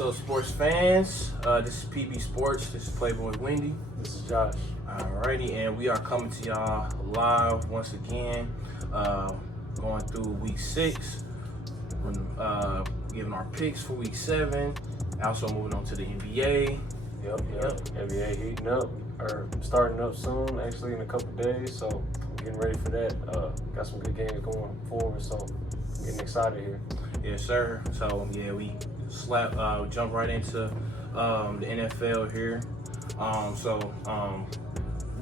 What's up, sports fans? This is PBSports. This is Playboy Wendy. This is Josh. Alrighty, and we are coming to y'all live once again, going through week 6, giving our picks for week 7. Also moving on to the NBA. Yep. NBA heating up, or starting up soon, actually in a couple days. So I'm getting ready for that. Got some good games going forward, so I'm getting excited here. Yes, sir. So yeah, we jump right into the NFL here.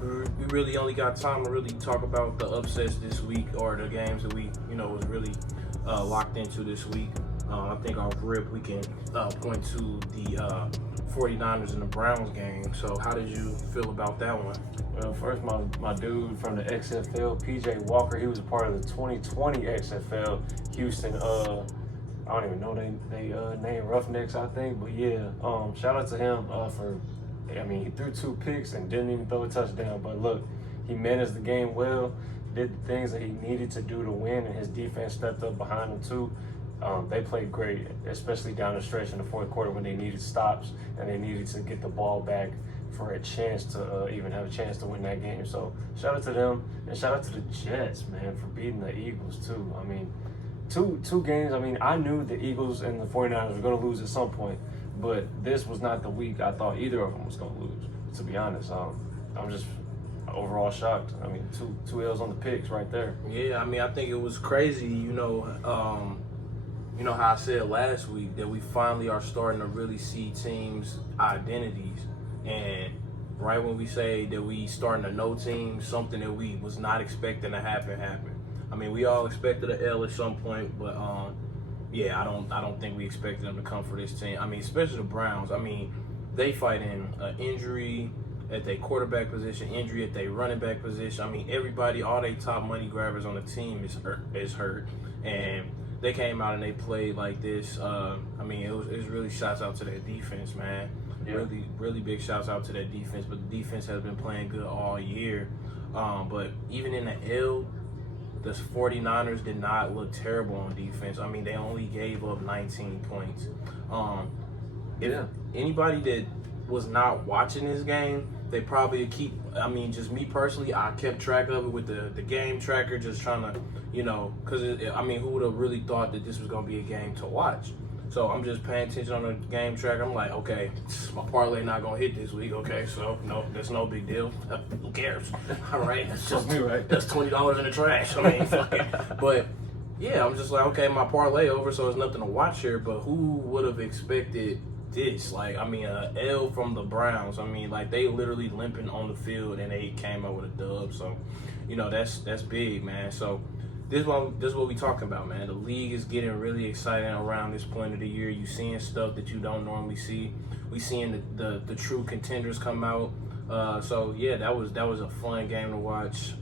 We really only got time to really talk about the upsets this week, or the games that we, was really locked into this week. I think off rip we can point to the 49ers and the Browns game. So how did you feel about that one? Well, first, my dude from the XFL, PJ Walker, he was a part of the 2020 XFL Houston. I don't even know they name Roughnecks, I think, but yeah. Shout out to him he threw 2 picks and didn't even throw a touchdown. But look, he managed the game well, did the things that he needed to do to win, and his defense stepped up behind him too. They played great, especially down the stretch in the fourth quarter when they needed stops and they needed to get the ball back for a chance to even have a chance to win that game. So shout out to them, and shout out to the Jets, man, for beating the Eagles too. I mean, two games. I mean, I knew the Eagles and the 49ers were going to lose at some point, but this was not the week I thought either of them was going to lose, to be honest. I'm just overall shocked. I mean, two L's on the picks right there. Yeah, I mean, I think it was crazy, how I said last week that we finally are starting to really see teams' identities. And right when we say that we starting to know teams, something that we was not expecting to happen happened. I mean, we all expected an L at some point, but I don't think we expected them to come for this team. I mean, especially the Browns. I mean, they fighting an injury at their quarterback position, injury at their running back position. I mean, everybody, all their top money grabbers on the team is hurt, and they came out and they played like this. It was really shouts out to their defense, man. Yeah. Really big shouts out to their defense. But the defense has been playing good all year. But even in the L, the 49ers did not look terrible on defense. I mean, they only gave up 19 points. If anybody that was not watching this game, they probably just me personally, I kept track of it with the game tracker, just trying to, because who would have really thought that this was going to be a game to watch? So I'm just paying attention on the game tracker. I'm like, okay, my parlay not going to hit this week. Okay, so no, that's no big deal. Who cares? All right, that's just me, right? That's $20 in the trash. I mean, fuck it. But yeah, I'm just like, okay, my parlay over, so there's nothing to watch here. But who would have expected this? A L from the Browns. I mean, like, they literally limping on the field and they came out with a dub. So, that's big, man. So this is what we talking about, man. The league is getting really exciting around this point of the year. You seeing stuff that you don't normally see. We seeing the true contenders come out. So yeah, that was a fun game to watch,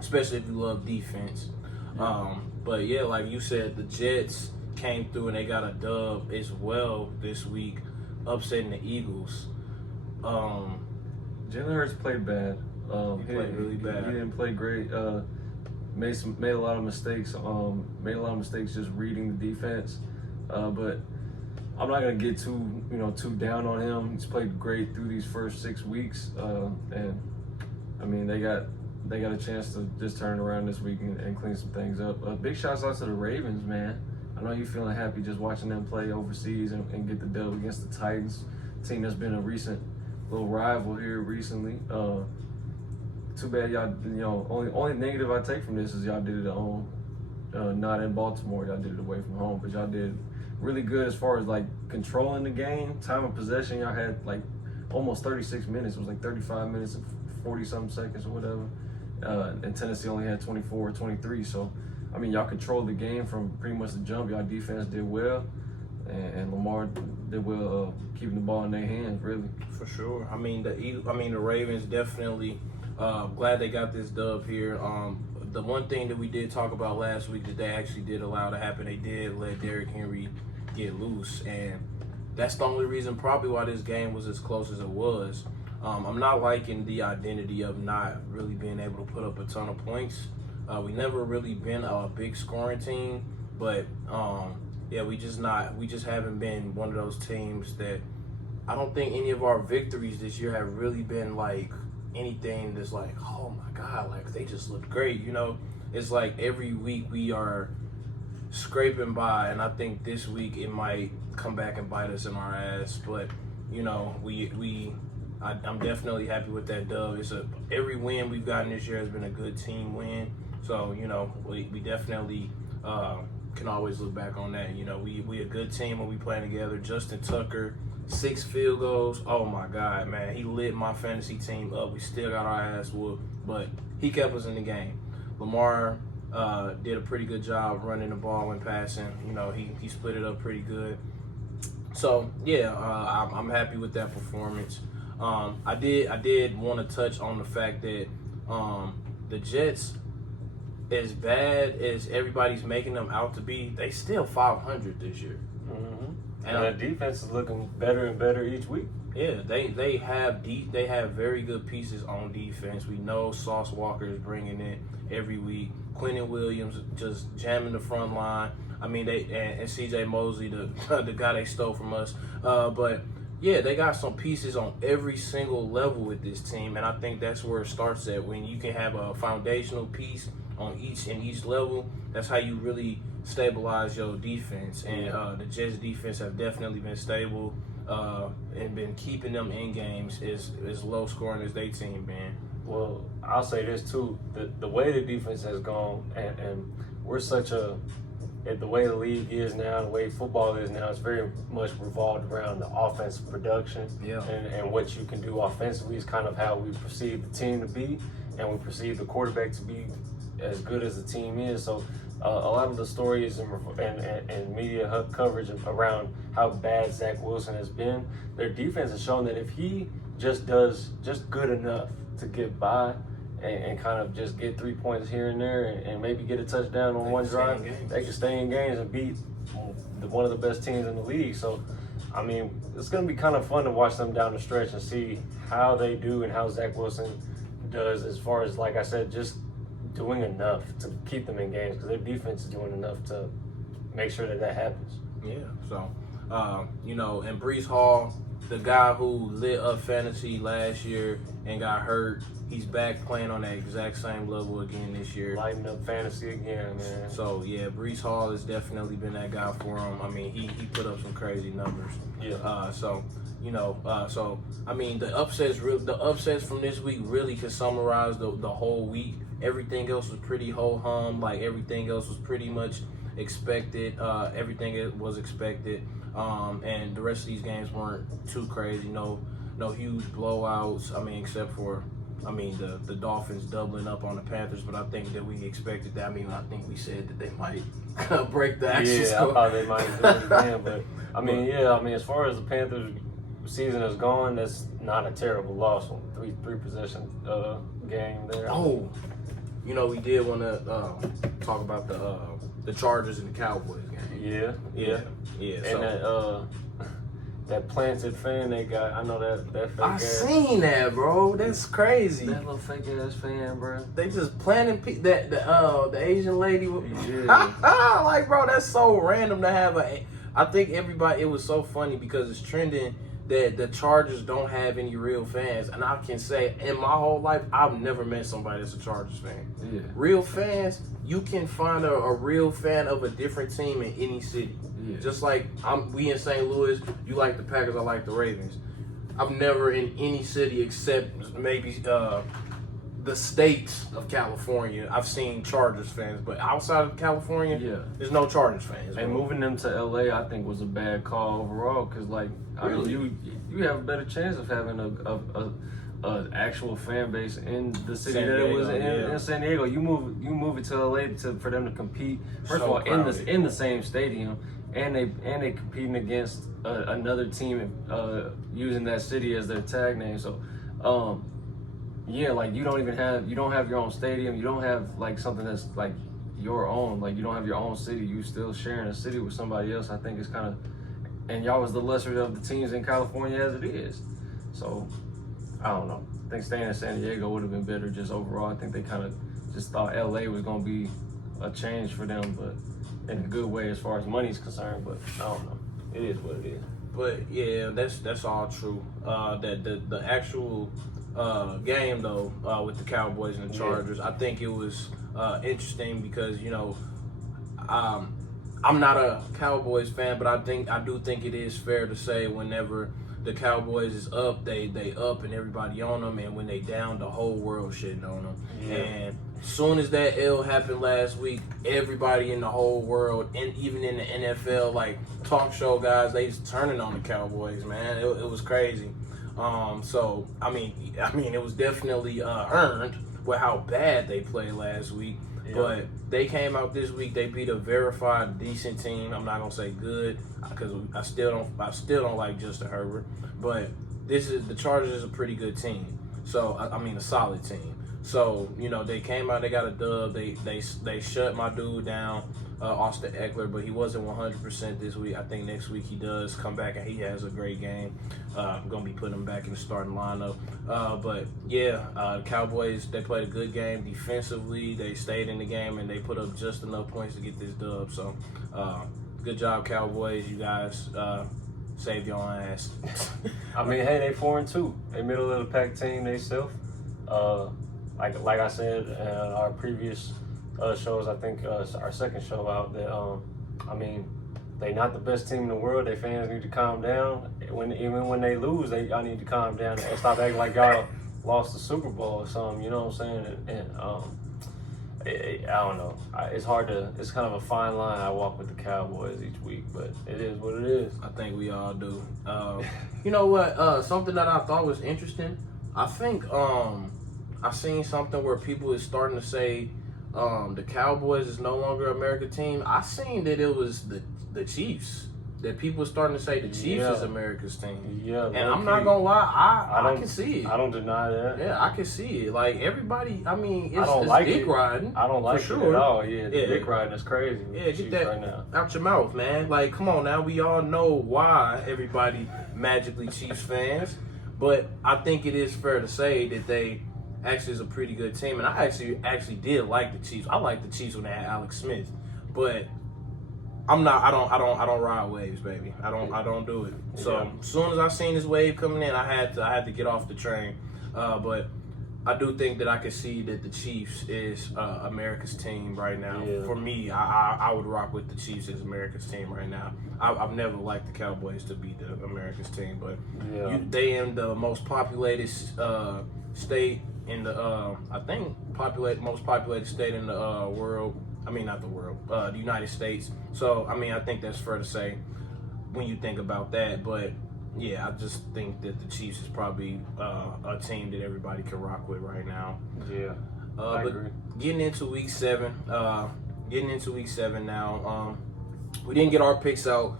especially if you love defense. But yeah, like you said, the Jets came through and they got a dub as well this week, upsetting the Eagles. Jalen Hurts played bad. He played really bad. He didn't play great. Made a lot of mistakes. Made a lot of mistakes just reading the defense. But I'm not gonna get too down on him. He's played great through these first 6 weeks, and I mean they got a chance to just turn around this week and clean some things up. Big shouts out to the Ravens, man. I know you're feeling happy just watching them play overseas and get the dub against the Titans, team that's been a recent little rival here recently. Too bad y'all, only negative I take from this is y'all did it at home, not in Baltimore. Y'all did it away from home, but y'all did really good as far as like controlling the game. Time of possession, y'all had like almost 36 minutes. It was like 35 minutes and 40-something seconds or whatever. And Tennessee only had 24 or 23. So, I mean, y'all controlled the game from pretty much the jump. Y'all defense did well, and Lamar did well keeping the ball in their hands, really. For sure. The Ravens definitely. Glad they got this dub here. The one thing that we did talk about last week that they actually did allow to happen, they did let Derrick Henry get loose, and that's the only reason probably why this game was as close as it was. I'm not liking the identity of not really being able to put up a ton of points. We never really been a big scoring team, but yeah, we just haven't been one of those teams that I don't think any of our victories this year have really been like anything that's like, oh my God, like they just look great. You know, it's like every week we are scraping by, and I think this week it might come back and bite us in our ass. But you know, I'm definitely happy with that dub. Every win we've gotten this year has been a good team win. So you know, we definitely can always look back on that. You know, we a good team when we play together. Justin Tucker, 6 field goals. Oh my God, man, he lit my fantasy team up. We still got our ass whooped, but he kept us in the game. Lamar did a pretty good job running the ball and passing. You know, he split it up pretty good. So yeah, I'm happy with that performance. I did want to touch on the fact that the Jets, as bad as everybody's making them out to be, they still 500 this year. Mm-hmm. And our defense is looking better and better each week. Yeah, they have very good pieces on defense. We know Sauce Walker is bringing it every week. Quentin Williams just jamming the front line. I mean, and C.J. Mosley, the guy they stole from us. But yeah, they got some pieces on every single level with this team, and I think that's where it starts at. When you can have a foundational piece on each level, that's how you really stabilize your defense. And the Jets defense have definitely been stable and been keeping them in games as low scoring as they team been. Well, I'll say this too: the way the defense has gone, and we're such a the way the league is now, the way football is now, it's very much revolved around the offensive production. Yeah. And what you can do offensively is kind of how we perceive the team to be, and we perceive the quarterback to be as good as the team is. So a lot of the stories and media coverage around how bad Zach Wilson has been, their defense has shown that if he just does just good enough to get by and kind of just get 3 points here and there and maybe get a touchdown on one drive, they can stay in games and beat one of the best teams in the league. So, I mean, it's going to be kind of fun to watch them down the stretch and see how they do and how Zach Wilson does as far as, like I said, just doing enough to keep them in games, because their defense is doing enough to make sure that happens. Yeah, so, you know, and Breece Hall, the guy who lit up fantasy last year and got hurt, he's back playing on that exact same level again this year. Lighting up fantasy again, man. So, yeah, Breece Hall has definitely been that guy for him. I mean, he put up some crazy numbers. Yeah. So, you know, I mean, the upsets from this week really can summarize the whole week. Everything else was pretty ho-hum. Like, everything else was pretty much expected. Everything was expected. And the rest of these games weren't too crazy. No huge blowouts. I mean, except for, the Dolphins doubling up on the Panthers, but I think that we expected that. I mean, I think we said that they might break the actual score. I thought they might do it again, but as far as the Panthers season has gone, that's not a terrible loss on three possession game there. Oh, you know, we did want to talk about the Chargers and the Cowboys game. Yeah. And so, that planted fan they got, I know that fake I seen that, bro. That's crazy. That little fake ass fan, bro. They just planted the Asian lady. Yeah. Like, bro, that's so random to have I think everybody, it was so funny because it's trending that the Chargers don't have any real fans. And I can say, in my whole life, I've never met somebody that's a Chargers fan. Yeah. Real fans, you can find a real fan of a different team in any city. Yeah. Just like we in St. Louis, you like the Packers, I like the Ravens. I've never in any city except maybe the states of California, I've seen Chargers fans, but outside of California, there's no Chargers fans. And moving them to LA, I think, was a bad call overall, because you have a better chance of having a actual fan base in the city that it was in San Diego. You move it to LA for them to compete. First of all, in the same stadium, and they competing against another team using that city as their tag name. So, like you don't have your own stadium. You don't have like something that's like your own. Like you don't have your own city. You still sharing a city with somebody else. I think it's kind of, and y'all was the lesser of the teams in California as it is. So I don't know. I think staying in San Diego would have been better just overall. I think they kind of just thought LA was going to be a change for them, but in a good way as far as money's concerned. But I don't know. It is what it is. But yeah, that's all true. That the actual game though with the Cowboys and the Chargers, I think it was interesting because I'm not a Cowboys fan, but I do think it is fair to say whenever the Cowboys is up, they up and everybody on them, and when they down, the whole world shitting on them. Yeah. And as soon as that L happened last week, everybody in the whole world, and even in the NFL, like talk show guys, they was turning on the Cowboys, man. It was crazy. So I mean, it was definitely earned with how bad they played last week. Yeah. But they came out this week. They beat a verified decent team. I'm not gonna say good because I still don't like Justin Herbert. But the Chargers is a pretty good team. So I mean a solid team. So they came out. They got a dub. They shut my dude down, Austin Eckler. But he wasn't 100% this week. I think next week he does come back and he has a great game. I'm gonna be putting him back in the starting lineup. But yeah, Cowboys, they played a good game defensively. They stayed in the game and they put up just enough points to get this dub. So good job, Cowboys. You guys saved your own ass. I mean, hey, they 4-2. They middle of the pack team. They self. Like I said in our previous shows, I think our second show out, that I mean, they not the best team in the world. Their fans need to calm down. Even when they lose, y'all need to calm down and stop acting like y'all lost the Super Bowl or something. You know what I'm saying? And I don't know. It's hard to. It's kind of a fine line I walk with the Cowboys each week, but it is what it is. I think we all do. You know what? Something that I thought was interesting. I think I seen something where people is starting to say the Cowboys is no longer America's team. I seen that it was the Chiefs. That people are starting to say the Chiefs is America's team. Yeah, and I'm not gonna lie, I can see it. I don't deny that. Yeah, I can see it. Like everybody, I mean, it's like dick riding. I don't like for it sure. at all. Yeah, dick riding is crazy. Yeah, get that right now out your mouth, man. Like, come on now. We all know why everybody magically Chiefs fans, but I think it is fair to say that they actually is a pretty good team, and I actually did like the Chiefs. I like the Chiefs when they had Alex Smith, but I'm not. I don't ride waves, baby. I don't do it. So as soon as I seen this wave coming in, I had to get off the train. But I do think that I can see that the Chiefs is America's team right now. Yeah. For me, I would rock with the Chiefs as America's team right now. I've never liked the Cowboys to be the America's team, but they in the most populated state in the I think most populated state in the world. I mean, not the world, the United States. So, I mean, I think that's fair to say when you think about that. But, yeah, I just think that the Chiefs is probably a team that everybody can rock with right now. Yeah, I agree. Getting into week 7 now. We didn't get our picks out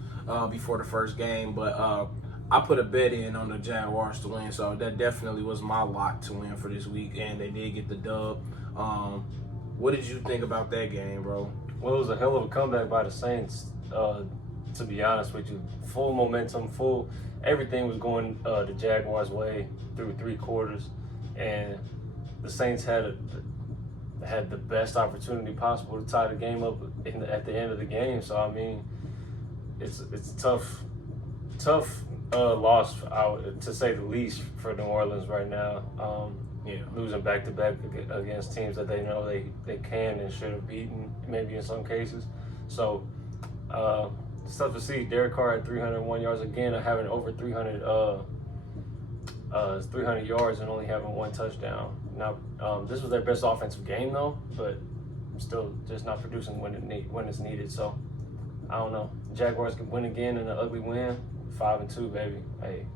before the first game, but I put a bet in on the Jaguars to win. So, that definitely was my lock to win for this week, and they did get the dub. What did you think about that game, bro? Well, it was a hell of a comeback by the Saints, to be honest with you. Full momentum, everything was going the Jaguars' way through 3 quarters, and the Saints had the best opportunity possible to tie the game up at the end of the game. So, I mean, it's a tough loss, to say the least, for New Orleans right now. Losing back-to-back against teams that they know they can and should have beaten, maybe in some cases. So, it's tough to see. Derek Carr at 301 yards again, having over 300 yards and only having 1 touchdown. Now, this was their best offensive game though, but still just not producing when it's needed. So, I don't know. Jaguars can win again in an ugly win. 5-2, baby. Hey.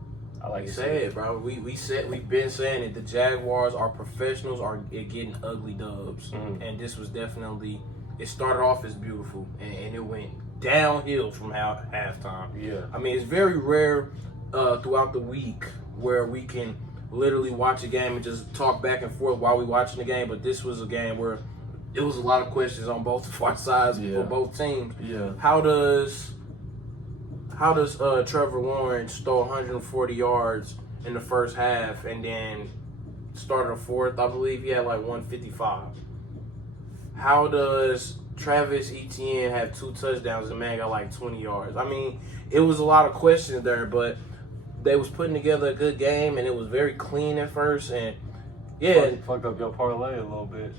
I like to say it, bro. We've been saying it. The Jaguars are professionals are getting ugly dubs, and this was definitely. It started off as beautiful, and it went downhill from halftime. Yeah, I mean, it's very rare throughout the week where we can literally watch a game and just talk back and forth while we watching the game. But this was a game where it was a lot of questions on both of our sides for both teams. Yeah, How does Trevor Lawrence throw 140 yards in the first half and then started a fourth? I believe he had like 155. How does Travis Etienne have 2 touchdowns. The man got like 20 yards. I mean, it was a lot of questions there, but they was putting together a good game, and it was very clean at first. And yeah, fucked up your parlay a little bit.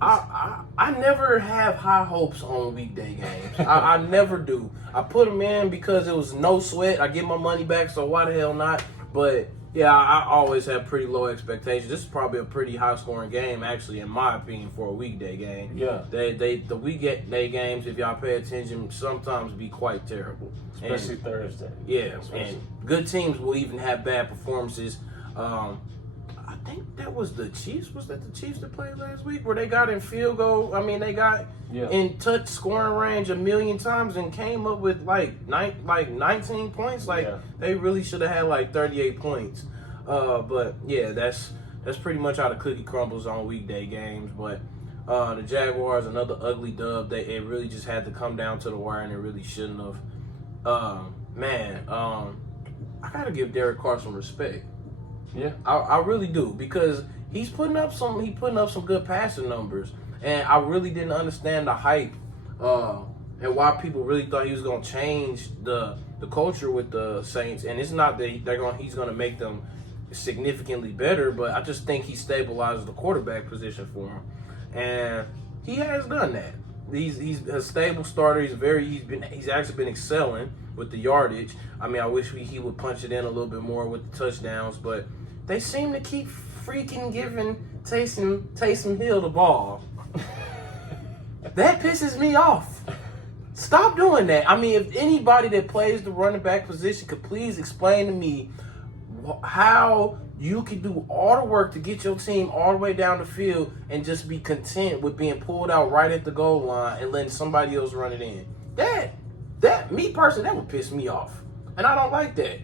I never have high hopes on weekday games. I never do. I put them in because it was no sweat. I get my money back, so why the hell not? But yeah, I always have pretty low expectations. This is probably a pretty high scoring game, actually, in my opinion, for a weekday game. Yeah. The weekday games, if y'all pay attention, sometimes be quite terrible. Especially Thursday. Yeah, and good teams will even have bad performances. I think that was the Chiefs. Was that the Chiefs that played last week where they got in field goal? I mean, they got in touch scoring range a million times and came up with like 19 points. They really should have had like 38 points. But yeah, that's pretty much how the cookie crumbles on weekday games. But the Jaguars, another ugly dub. It really just had to come down to the wire, and it really shouldn't have. I gotta give Derek Carr some respect. Yeah, I really do, because he's putting up some good passing numbers, and I really didn't understand the hype and why people really thought he was gonna change the culture with the Saints. And it's not that he's gonna make them significantly better, but I just think he stabilizes the quarterback position for him, and he has done that. He's a stable starter. He's actually been excelling with the yardage. I mean, I wish he would punch it in a little bit more with the touchdowns, but they seem to keep freaking giving Taysom Hill the ball. That pisses me off. Stop doing that. I mean, if anybody that plays the running back position could please explain to me how you can do all the work to get your team all the way down the field and just be content with being pulled out right at the goal line and letting somebody else run it in. That me personally, that would piss me off. And I don't like that.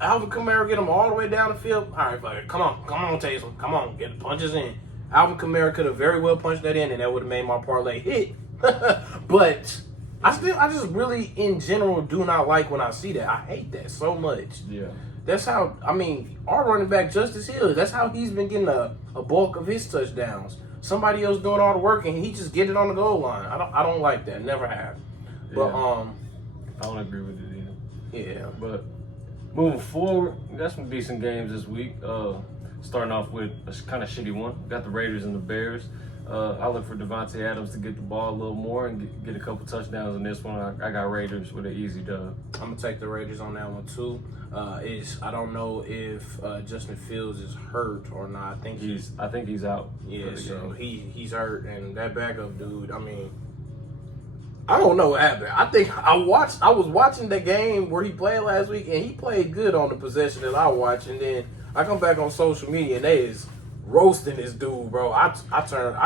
Alvin Kamara get him all the way down the field. All right, fuck it. Come on, Taysom. Come on, get the punches in. Alvin Kamara could have very well punched that in, and that would have made my parlay hit. But I just really, in general, do not like when I see that. I hate that so much. Yeah. That's how, I mean, our running back, Justice Hill, that's how he's been getting a bulk of his touchdowns. Somebody else doing all the work, and he just get it on the goal line. I don't like that. Never have. But, I don't agree with it either. Yeah. But moving forward, we got some decent games this week. Starting off with a kind of shitty one. We got the Raiders and the Bears. I look for Devontae Adams to get the ball a little more and get a couple touchdowns in this one. I got Raiders with an easy dub. I'm going to take the Raiders on that one, too. I don't know if Justin Fields is hurt or not. I think he's out. Yeah, so he's hurt, and that backup dude, I mean, I don't know what happened. I think I was watching the game where he played last week, and he played good on the possession that I watched, and then I come back on social media and they is roasting this dude, bro. I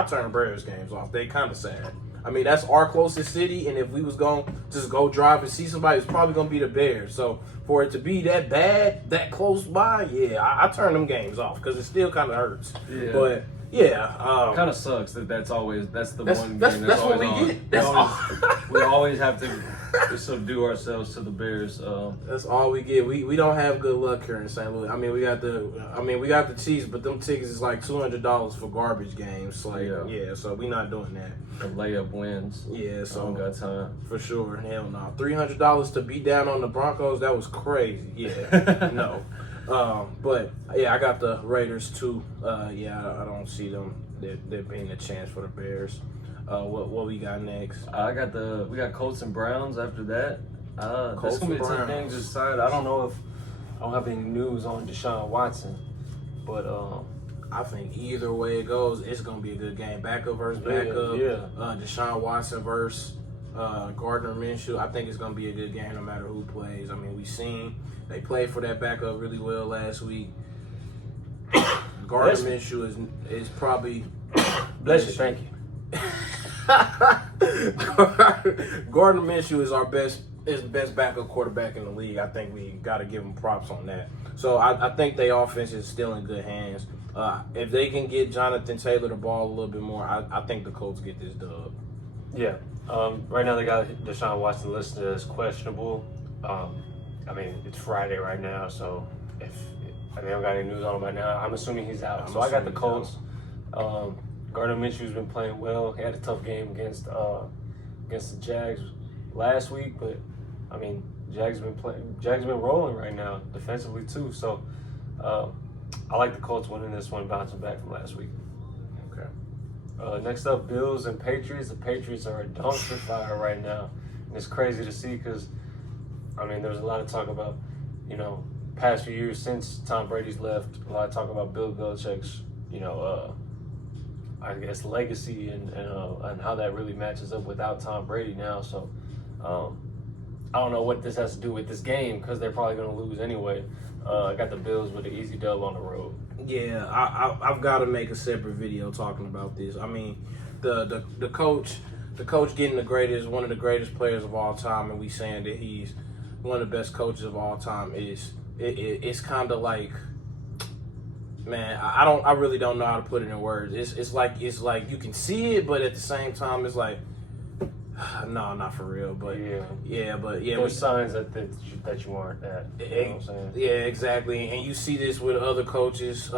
turn Bears games off. They kind of sad. I mean, that's our closest city, and if we was going to just go drive and see somebody, it's probably going to be the Bears. So for it to be that bad, that close by, yeah, I turn them games off because it still kind of hurts. Yeah. But yeah, it kind of sucks that's the one game that's what we on. Get. We always have to subdue ourselves to the Bears. That's all we get. We don't have good luck here in St. Louis. I mean, we got the Chiefs, but them tickets is like $200 for garbage games. Like yeah, so we not doing that. The layup wins. Yeah, so I don't got time for sure. Hell no. $300 to beat down on the Broncos. That was crazy. Yeah, no. But yeah, I got the Raiders too. Yeah, I don't see them there being a chance for the Bears. What we got next? We got Colts and Browns after that. Colts and Browns. Things aside, I don't have any news on Deshaun Watson, but I think either way it goes, it's gonna be a good game. Backup versus backup. Yeah. Deshaun Watson versus Gardner Minshew. I think it's gonna be a good game no matter who plays. I mean, we seen they played for that backup really well last week. Gardner Minshew is probably bless you. Thank you. Gardner Minshew is the best backup quarterback in the league. I think we got to give him props on that. So I think their offense is still in good hands. If they can get Jonathan Taylor the ball a little bit more, I think the Colts get this dub. Yeah. Right now they got Deshaun Watson listed as questionable. I mean, it's Friday right now, so if they don't got any news on him right now, I'm assuming he's out. So I got the Colts. Gardner Minshew's been playing well. He had a tough game against the Jags last week, but I mean, Jags been rolling right now defensively too. So I like the Colts winning this one, bouncing back from last week. Okay. Next up, Bills and Patriots. The Patriots are a dumpster fire right now, and it's crazy to see because, I mean, there's a lot of talk about, past few years since Tom Brady's left. A lot of talk about Bill Belichick's, I guess legacy and how that really matches up without Tom Brady now. So I don't know what this has to do with this game because they're probably going to lose anyway. I got the Bills with an easy dub on the road. Yeah, I've got to make a separate video talking about this. I mean, the coach getting one of the greatest players of all time, and we saying that he's one of the best coaches of all time it's kind of like, man, I really don't know how to put it in words. It's like you can see it, but at the same time, it's like, no, not for real. But yeah. There's signs that you aren't that. You know what I'm saying? Yeah, exactly. And you see this with other coaches,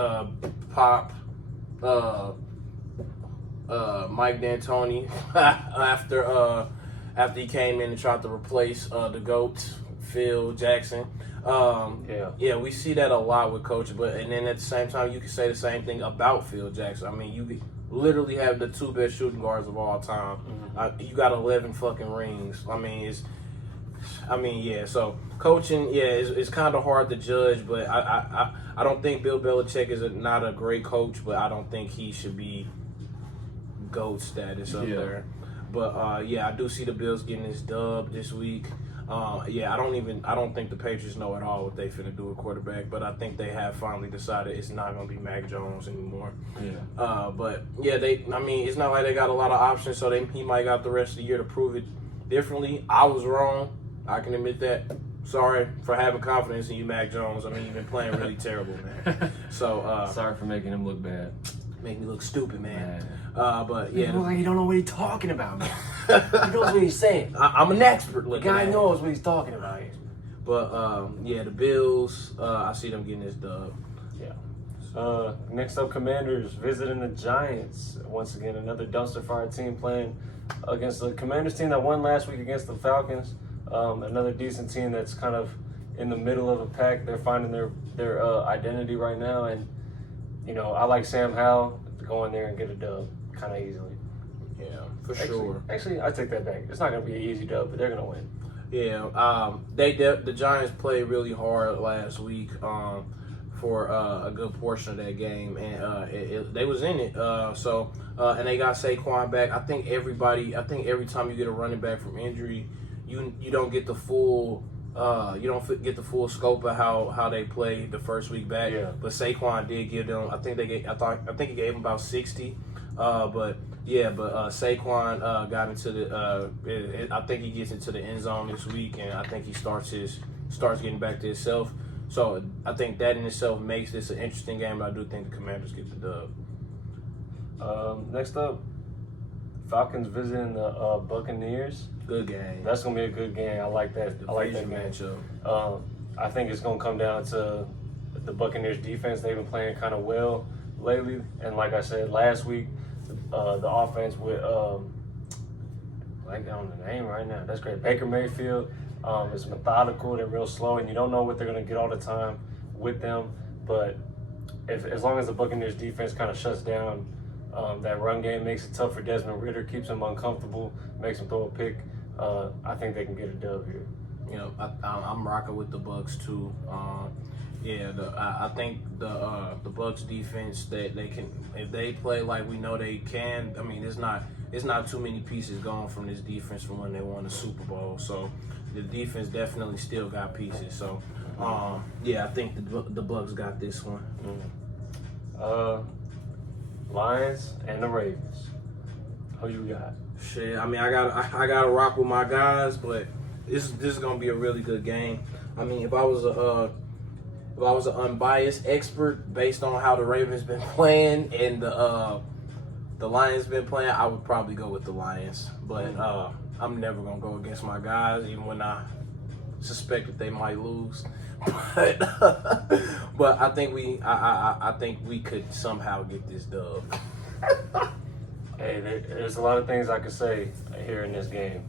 Pop, Mike D'Antoni, after he came in and tried to replace the GOAT, Phil Jackson. Yeah, we see that a lot with coaches, and then at the same time, you can say the same thing about Phil Jackson. I mean, you literally have the two best shooting guards of all time. Mm-hmm. You got 11 fucking rings. So coaching, it's kind of hard to judge, but I don't think Bill Belichick is not a great coach, but I don't think he should be GOAT status up there. But I do see the Bills getting this dub this week. I don't think the Patriots know at all what they finna do at quarterback, but I think they have finally decided it's not gonna be Mac Jones anymore. It's not like they got a lot of options, so he might got the rest of the year to prove it differently. I was wrong. I can admit that. Sorry for having confidence in you, Mac Jones. I mean, you've been playing really terrible, man. So sorry for making him look bad. Make me look stupid, man. Like you don't know what he's talking about, man. He knows what he's saying. I'm an expert. The guy knows what he's talking about here. But the Bills, I see them getting this dub. Yeah. Next up, Commanders visiting the Giants. Once again, another dumpster fire team playing against the Commanders team that won last week against the Falcons. Another decent team that's kind of in the middle of a pack. They're finding their identity right now, and I like Sam Howell to go in there and get a dub kind of easily. Yeah, for sure. Actually, I take that back. It's not going to be an easy dub, but they're going to win. Yeah, the Giants played really hard last week for a good portion of that game, and they was in it. And they got Saquon back. I think every time you get a running back from injury, you don't get the full. You don't get the full scope of how they played the first week back. Yeah. But Saquon did give them. I think he gave them about 60. But Saquon got into the. I think he gets into the end zone this week, and I think he starts getting back to himself. So I think that in itself makes this an interesting game. But I do think the Commanders get the dub. Next up, Falcons visiting the Buccaneers. Good game. That's gonna be a good game. I like that. I like that matchup. I think it's gonna come down to the Buccaneers defense. They've been playing kind of well lately, and like I said last week, the offense with like on the name right now. That's great. Baker Mayfield. It's methodical. They're real slow, and you don't know what they're gonna get all the time with them. But as long as the Buccaneers defense kind of shuts down that run game, makes it tough for Desmond Ridder, keeps him uncomfortable, makes him throw a pick. I think they can get a dub here. I'm rocking with the Bucs too. I think the Bucs defense that they can, if they play like we know they can. I mean, it's not too many pieces gone from this defense from when they won the Super Bowl. So the defense definitely still got pieces. So I think the Bucs got this one. Lions and the Ravens. Who you got? Shit, I mean, I gotta rock with my guys, but this is gonna be a really good game. I mean, if I was an unbiased expert based on how the Ravens been playing and the Lions been playing, I would probably go with the Lions. But I'm never gonna go against my guys, even when I suspect that they might lose. But I think we could somehow get this dub. Hey, there's a lot of things I could say here in this game.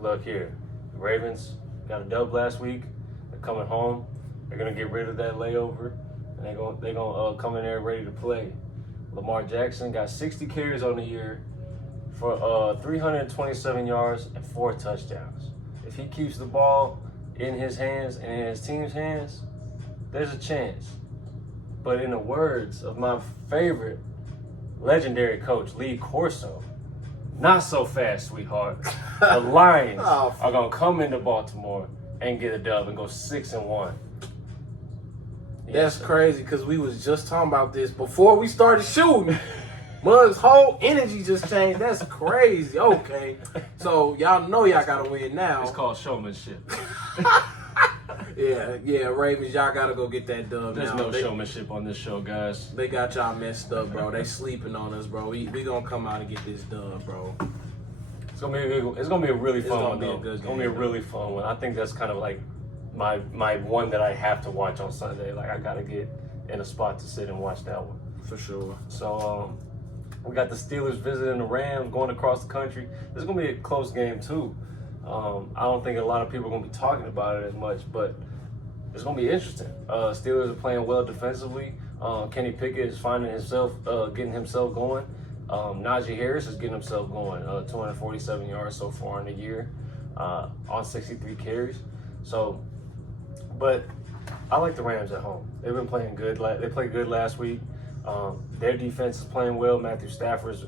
Look here, the Ravens got a dub last week. They're coming home. They're gonna get rid of that layover, and they're gonna come in there ready to play. Lamar Jackson got 60 carries on the year for 327 yards and 4 touchdowns. If he keeps the ball in his hands and in his team's hands, there's a chance. But in the words of my favorite legendary coach, Lee Corso, not so fast, sweetheart. The Lions are going to come into Baltimore and get a dub and go 6-1. That's crazy because we was just talking about this before we started shooting. Mug's whole energy just changed. That's crazy. Okay. So y'all know y'all got to win now. It's called showmanship. Yeah, Ravens, y'all got to go get that dub There's now. no showmanship on this show, guys. They got y'all messed up, bro. They sleeping on us, bro. We going to come out and get this dub, bro. It's gonna be a really fun one, though. It's gonna be a really fun one. I think that's kind of like my one that I have to watch on Sunday. Like I gotta get in a spot to sit and watch that one. For sure. So we got the Steelers visiting the Rams, going across the country. This is gonna be a close game too. I don't think a lot of people are gonna be talking about it as much, but it's gonna be interesting. Steelers are playing well defensively. Kenny Pickett is finding himself, getting himself going. Najee Harris is getting himself going. 247 yards so far in the year on 63 carries. So, but I like the Rams at home. They've been playing good. They played good last week. Their defense is playing well. Matthew Stafford's,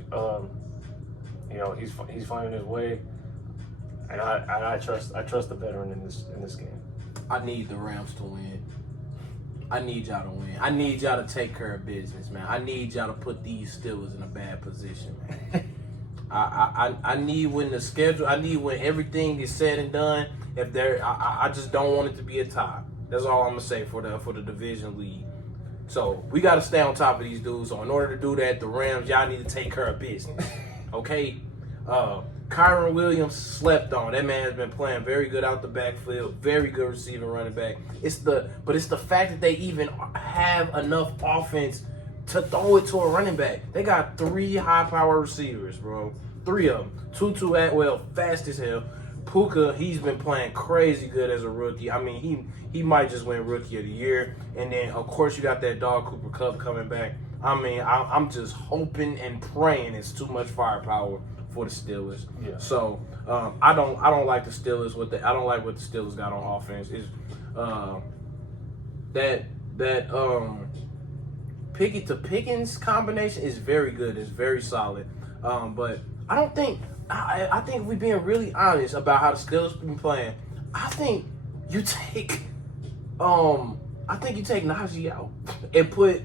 he's finding his way, and I trust the veteran in this game. I need the Rams to win. I need y'all to win. I need y'all to take care of business, man. I need y'all to put these Steelers in a bad position, man. I need when the schedule. I need when everything is said and done. If I just don't want it to be a tie. That's all I'm gonna say for the division lead. So we got to stay on top of these dudes. So in order to do that, the Rams, y'all need to take care of business. Okay. Kyron Williams slept on. That man has been playing very good out the backfield, very good receiving running back. It's the fact that they even have enough offense to throw it to a running back. They got 3 high-power receivers, bro. 3 of them. Tutu Atwell, fast as hell. Puka, he's been playing crazy good as a rookie. I mean, he might just win Rookie of the Year. And then, of course, you got that dog Cooper Kupp coming back. I mean, I'm just hoping and praying it's too much firepower for the Steelers. Yeah. So I don't like the Steelers. I don't like what the Steelers got on offense. Is that Pickett to Pickens combination is very good. It's very solid. But I don't think I think if we're being really honest about how the Steelers been playing, I think you take Najee out and put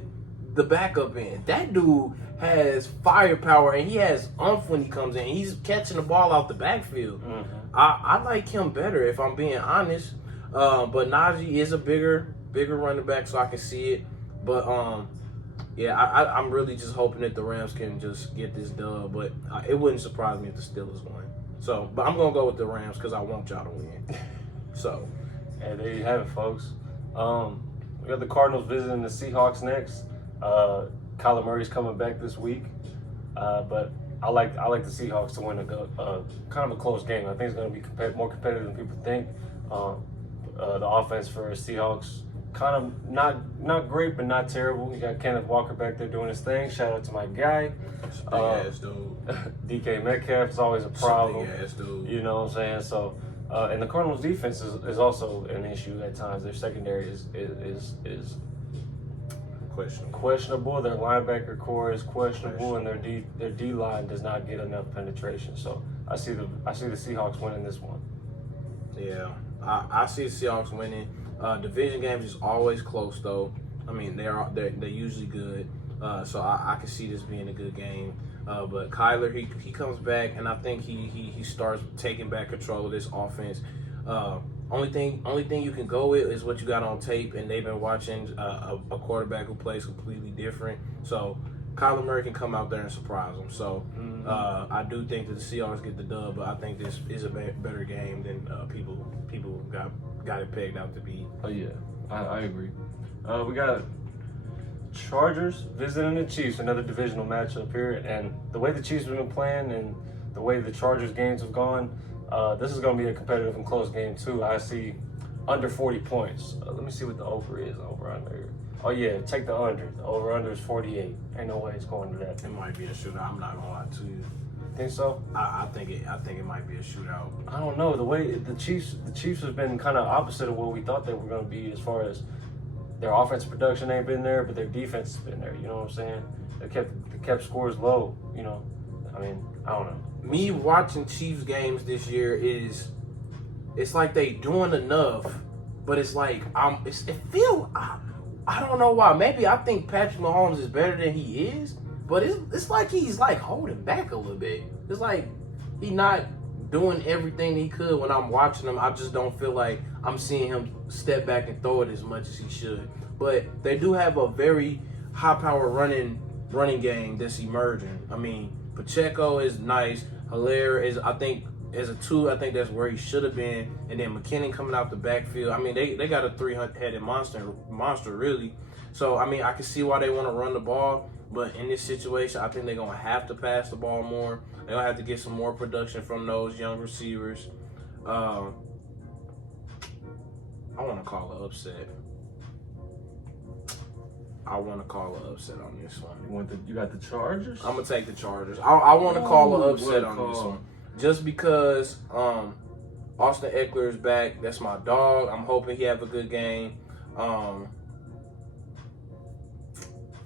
the backup in. That dude has firepower and he has umph when he comes in. He's catching the ball out the backfield. Mm-hmm. I like him better if I'm being honest. But Najee is a bigger running back, so I can see it. But I'm really just hoping that the Rams can just get this dub. But it wouldn't surprise me if the Steelers won. So, but I'm gonna go with the Rams because I want y'all to win. So, and there you have it, folks. We got the Cardinals visiting the Seahawks next. Kyler Murray's coming back this week, but I like the Seahawks to win a kind of a close game. I think it's going to be more competitive than people think. The offense for Seahawks kind of not great, but not terrible. You got Kenneth Walker back there doing his thing. Shout out to my guy. Big ass dude. DK Metcalf is always a problem. Big ass dude. You know what I'm saying? So, and the Cardinals' defense is also an issue at times. Their secondary is questionable. Their linebacker core is questionable, and their D line does not get enough penetration. So I see the Seahawks winning this one. Yeah, I see the Seahawks winning. Division games is always close though. I mean they're usually good. So I can see this being a good game. But Kyler he comes back and I think he starts taking back control of this offense. Only thing you can go with is what you got on tape, and they've been watching a quarterback who plays completely different. So Kyler Murray can come out there and surprise them. So I do think that the Seahawks get the dub, but I think this is a better game than people got it pegged out to be. Oh yeah, I agree. We got Chargers visiting the Chiefs, another divisional matchup here. And the way the Chiefs have been playing and the way the Chargers games have gone, this is going to be a competitive and close game too. I see under 40 points. Let me see what the over is. Over under. Oh yeah, take the under. The over under is 48. Ain't no way it's going to that. It might be a shootout. I'm not gonna lie to you. Think so? I think it might be a shootout. I don't know. The way the Chiefs have been kind of opposite of what we thought they were going to be as far as their offensive production ain't been there, but their defense has been there. You know what I'm saying? They kept scores low. You know, I mean, I don't know. Me watching Chiefs games this year it's like they doing enough, but it's like I don't know why. Maybe I think Patrick Mahomes is better than he is, but it's like he's like holding back a little bit. It's like he not doing everything he could when I'm watching him. I just don't feel like I'm seeing him step back and throw it as much as he should. But they do have a very high power running game that's emerging. I mean, Pacheco is nice. Hilaire is, I think, as a 2, I think that's where he should have been. And then McKinnon coming out the backfield. I mean, they got a 300-headed monster, really. So, I mean, I can see why they want to run the ball. But in this situation, I think they're going to have to pass the ball more. They're going to have to get some more production from those young receivers. I want to call an upset. I want to call an upset on this one. You got the Chargers? I'm going to take the Chargers. I want to call an upset on call. this one. Just because Austin Eckler is back. That's my dog. I'm hoping he have a good game.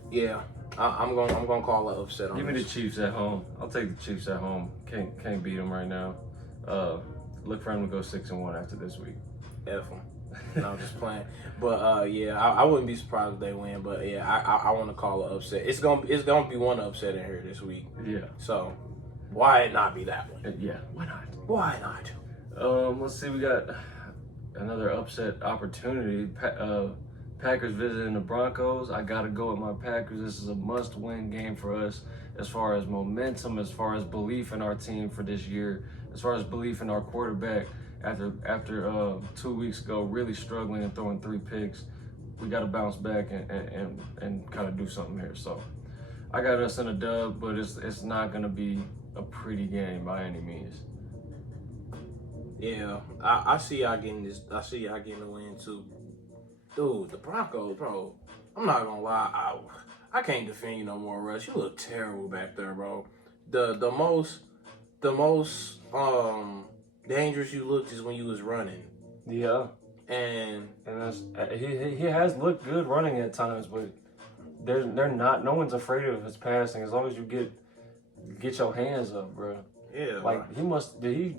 Yeah. I'm gonna call an upset on Give me this. the Chiefs at home. I'll take the Chiefs at home. Can't beat them right now. Look for them to go 6-1 after this week. F them. No, I'm just playing. But yeah, I wouldn't be surprised if they win. But yeah, I want to call an upset. It's gonna be one upset in here this week. Yeah. So why not be that one? Yeah. Why not? Why not? Let's see. We got another upset opportunity. Packers visiting the Broncos. I gotta go with my Packers. This is a must-win game for us as far as momentum, as far as belief in our team for this year, as far as belief in our quarterback. After 2 weeks ago, really struggling and throwing 3 picks, we got to bounce back and kind of do something here. So I got us in a dub, but it's not gonna be a pretty game by any means. Yeah, I see y'all getting this. I see y'all getting the win too. Dude, the Broncos, bro. I'm not gonna lie. I can't defend you no more, Russ. You look terrible back there, bro. The most dangerous you looked is when you was running. Yeah. And that's he has looked good running at times, but they're not. No one's afraid of his passing as long as you get your hands up, bro. yeah, Like did he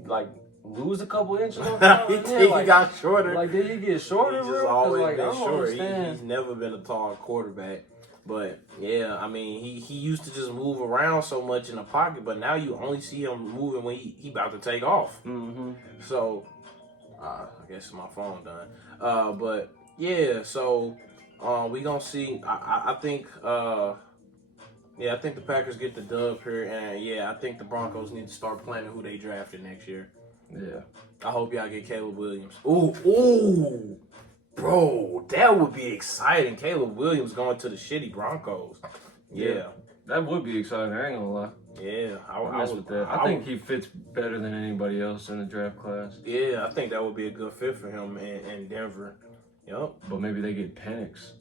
lose a couple inches? On he got shorter. Like, did he get shorter, He's bro? just always Like, been I don't short. understand. He's never been a tall quarterback. But yeah, I mean, he used to just move around so much in the pocket, but now you only see him moving when he about to take off. Mm-hmm. So I guess my phone done. But yeah, so we gonna see. I think I think the Packers get the dub here, and yeah, I think the Broncos need to start planning who they drafted next year. Yeah. I hope y'all get Caleb Williams. Ooh. Bro, that would be exciting. Caleb Williams going to the shitty Broncos. Yeah. That would be exciting. I ain't gonna lie. Yeah. I mess with that. I think he fits better than anybody else in the draft class. Yeah, I think that would be a good fit for him in Denver. Yep. But maybe they get Penix.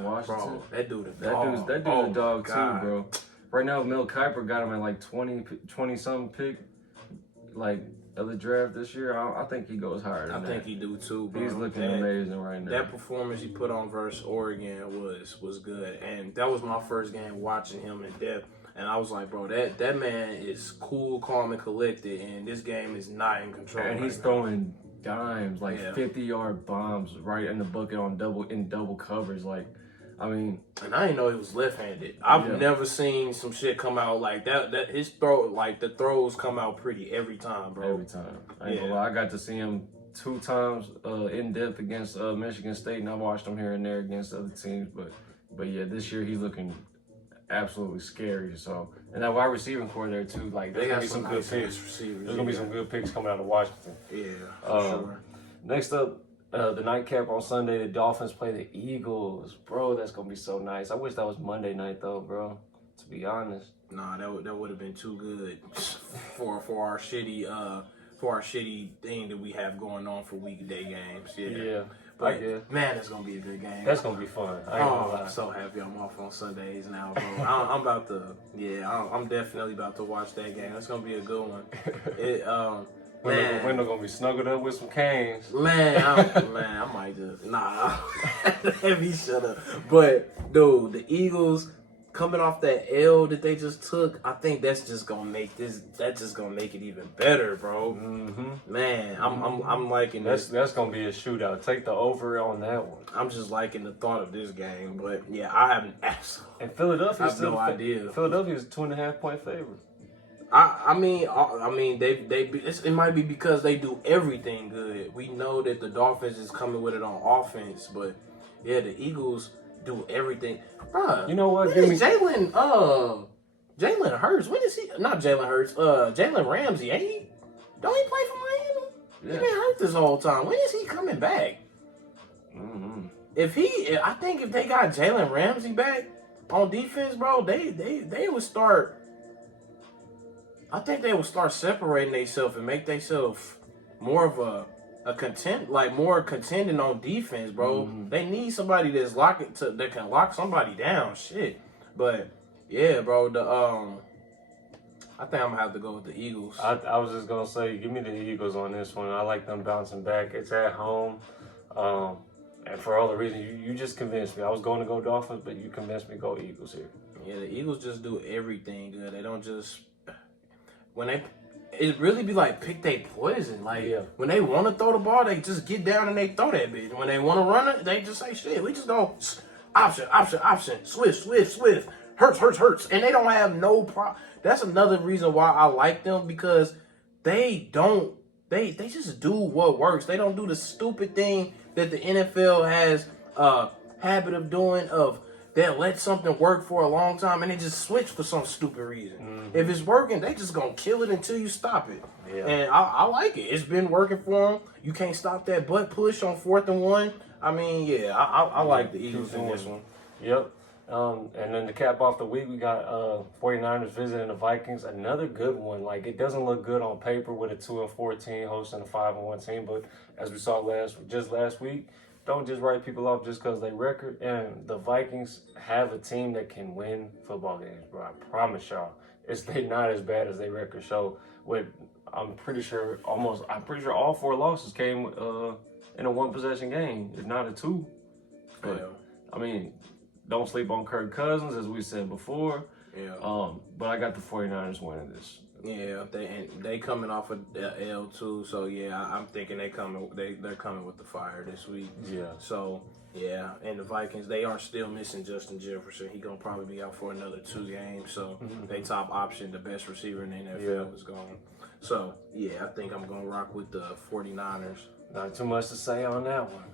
Washington. Bro, that dude a That dog. dude's Oh, a dog God. too, bro. Right now, Mel Kiper got him at like 20-something pick, like of the draft this year. I think he goes higher than that. I think he do too, bro. He's looking amazing right now. That performance he put on versus Oregon was good, and that was my first game watching him in depth. And I was like, bro, that man is cool, calm, and collected, and this game is not in control. And he's right throwing dimes, like Yeah. 50-yard bombs right in the bucket on double covers. Like, I mean, And I didn't know he was left-handed. I've Yeah. never seen some shit come out like that. That his throw, like the throws come out pretty every time, bro. every time. I ain't Yeah. gonna lie, I got to see him 2 times in depth against Michigan State, and I watched him here and there against other teams. But yeah, this year he's looking absolutely scary. So, and that wide receiving core there too. Like, They there's got gonna be some some good good picks. receivers. There's gonna be some good picks coming out of Washington. Yeah, for sure. Next up, the nightcap on Sunday, the Dolphins play the Eagles. Bro, that's going to be so nice. I wish that was Monday night, though, bro, to be honest. Nah, that would have been too good for our shitty thing that we have going on for weekday games. Yeah. But man, it's gonna be a good game. That's gonna be fun. I ain't gonna lie. I'm so happy I'm off on Sundays now, bro. I'm about to. Yeah, I'm definitely about to watch that game. That's gonna be a good one. Wendell gonna be snuggled up with some canes. I might just let me shut up. But dude, the Eagles coming off that L that they just took, I think that's just gonna make it even better, bro. Mm-hmm. Man, I'm liking this. That's gonna be a shootout. Take the over on that one. I'm just liking the thought of this game, but yeah, I haven't absolutely. And Philadelphia, I have no idea. Philadelphia's 2.5-point favorite. I mean, it might be because they do everything good. We know that the Dolphins is coming with it on offense, but yeah, the Eagles do everything. Bruh, you know what? When is Jalen Hurts? When is he? Not Jalen Hurts. Jalen Ramsey. Don't he play for Miami? Yeah. He been hurt this whole time. When is he coming back? Mm-hmm. I think if they got Jalen Ramsey back on defense, bro, they would start. I think they would start separating themselves and make themselves more of more contending on defense, bro. Mm-hmm. They need somebody that can lock somebody down. Shit. But yeah, bro, I think I'm gonna have to go with the Eagles. I was just gonna say, give me the Eagles on this one. I like them bouncing back. It's at home. And for all the reasons you just convinced me. I was going to go Dolphins, but you convinced me to go Eagles here. Yeah, the Eagles just do everything good. They don't just it really be like pick they poison. Like when they want to throw the ball, they just get down and they throw that bitch. When they want to run it, they just say shit. We just go option, swift, hurts, and they don't have no problem. That's another reason why I like them, because they just do what works. They don't do the stupid thing that the NFL has a habit of doing. They'll let something work for a long time and they just switch for some stupid reason. Mm-hmm. If it's working, they just gonna kill it until you stop it. Yeah. And I like it. It's been working for them. You can't stop that butt push on 4th and 1. I mean, yeah, I like the Eagles in this one. Yep. And then to cap off the week, we got 49ers visiting the Vikings. Another good one. Like, it doesn't look good on paper with a 2-4 team hosting a 5-1 team, but as we saw last week, don't just write people off just because they record. And the Vikings have a team that can win football games, bro. I promise y'all. They're not as bad as they record show. I'm pretty sure all 4 losses came in a 1-possession game, if not a 2. But, yeah. I mean, don't sleep on Kirk Cousins, as we said before. Yeah. But I got the 49ers winning this. Yeah, they coming off of L too, so yeah, I'm thinking they're coming with the fire this week. Yeah. So yeah, and the Vikings, they are still missing Justin Jefferson. He gonna probably be out for another 2 games. So they top option, the best receiver in the NFL, is gone. So yeah, I think I'm gonna rock with the 49ers. Not too much to say on that one.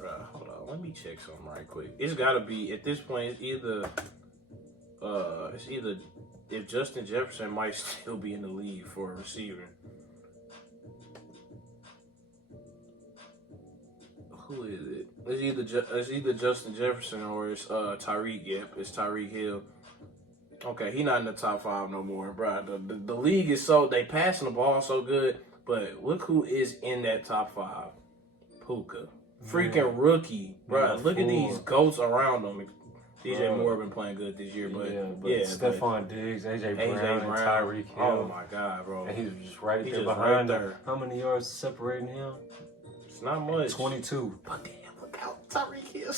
Bruh, hold on, let me check something right quick. It's gotta be, at this point, it's either if Justin Jefferson might still be in the league for a receiver. Who is it? It's either Justin Jefferson or it's Tyreek. Yep, it's Tyreek Hill. Okay, he not in the top 5 no more, bro. The league is they passing the ball so good, but look who is in that top 5. Puka, freaking rookie, bro. Look at these goats around him. DJ Moore been playing good this year, but Stephon Diggs, AJ Brown, and Tyreek Hill. Oh my God, bro! And he's just right there behind him. How many yards separating him? It's not much. 22. But damn, look out, Tyreek Hill.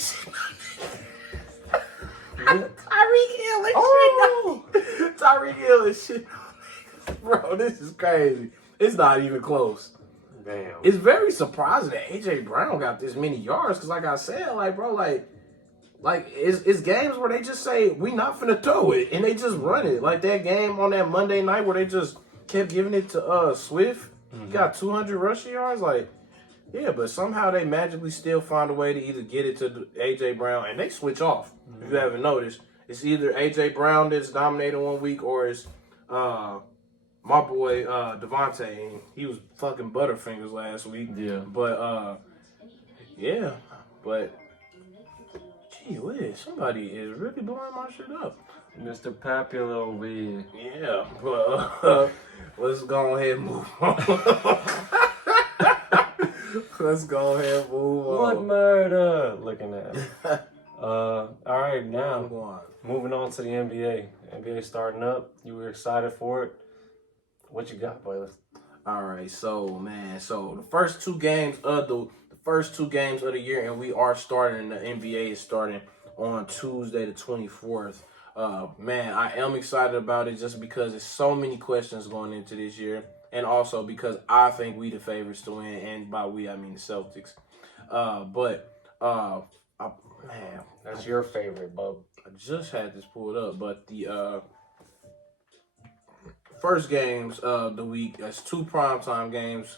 Tyreek Hill is shit. Tyreek Hill is shit. Bro, this is crazy. It's not even close. Damn. It's very surprising that AJ Brown got this many yards, because like I said, like it's games where they just say, we not finna throw it, and they just run it. Like that game on that Monday night where they just kept giving it to Swift. He got 200 rushing yards. Like, yeah, but somehow they magically still find a way to either get it to A.J. Brown, and they switch off. If you haven't noticed, it's either A.J. Brown that's dominating one week, or it's my boy Devontae, he was fucking Butterfingers last week. Yeah. But yeah, but gee whiz, somebody is really blowing my shit up. Mr. Popular over here. Yeah, but let's go ahead and move on. Let's go ahead and move on. What murder? Looking at. All right, now Move on. moving on to the NBA. NBA starting up. You were excited for it. What you got, brother? All right, so the first two games of the year, and we are starting. The NBA is starting on Tuesday, the 24th. Man, I am excited about it just because there's so many questions going into this year, and also because I think we the favorites to win, and by we I mean the Celtics. Man, That's your favorite, bub. I just had this pulled up, but the first games of the week, that's two primetime games.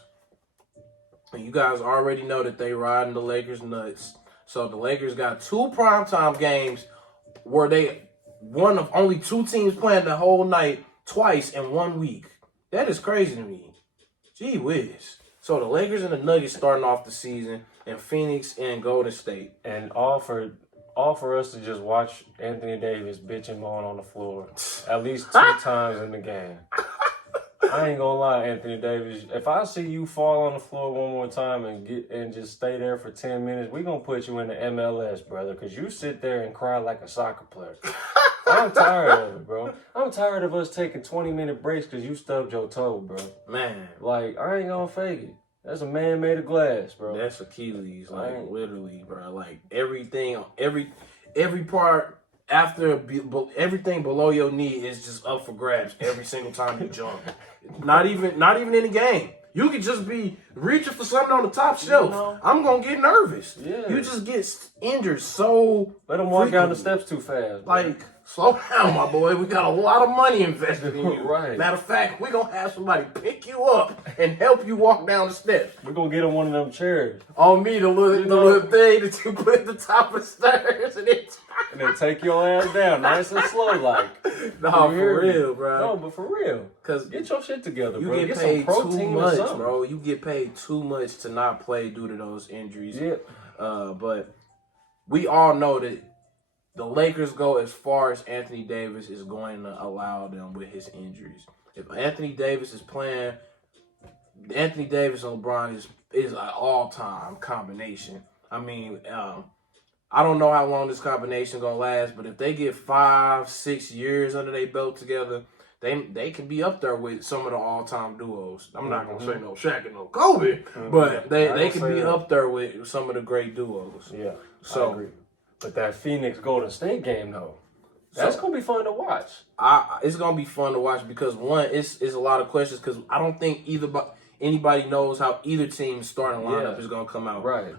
And you guys already know that they riding the Lakers nuts. So the Lakers got two primetime games where they one of only two teams playing the whole night twice in 1 week. That is crazy to me. Gee whiz. So the Lakers and the Nuggets starting off the season, and Phoenix and Golden State. And all for us to just watch Anthony Davis bitch and moan on the floor at least 2 times in the game. I ain't gonna lie, Anthony Davis. If I see you fall on the floor one more time and just stay there for 10 minutes, we gonna put you in the MLS, brother, because you sit there and cry like a soccer player. I'm tired of it, bro. I'm tired of us taking 20-minute breaks because you stubbed your toe, bro. Man. Like, I ain't gonna fake it. That's a man made of glass, bro. That's Achilles, like Right. literally, bro. Like everything, every part after everything below your knee is just up for grabs every single time you jump. Not even in the game. You could just be reaching for something on the top shelf. You know? I'm gonna get nervous. Yeah. You just get injured so. Let him walk down the frequently. steps too fast, bro. Like, slow down, my boy. We got a lot of money invested in you. Right. Matter of fact, we're gonna have somebody pick you up and help you walk down the steps. We're gonna get him one of them chairs. On me, the little thing that you put at the top of the stairs and it. And then take your ass down nice and slow, like. No, You hear for me? real, bro. No, but for real. Because Get your shit together, you bro. get some paid protein too or much, something. bro. You get paid too much to not play due to those injuries. Yeah. But we all know that the Lakers go as far as Anthony Davis is going to allow them with his injuries. If Anthony Davis is playing, Anthony Davis and LeBron is an all-time combination. I mean, I don't know how long this combination gonna last, but if they get 5-6 years under their belt together, they can be up there with some of the all-time duos. I'm not gonna say no Shaq and no Kobe, but they can be up there with some of the great duos. Yeah. So I agree. But that Phoenix Golden State game though, that's gonna be fun to watch. It's gonna be fun to watch because one, it's a lot of questions because I don't think anybody knows how either team's starting lineup is gonna come out. Right.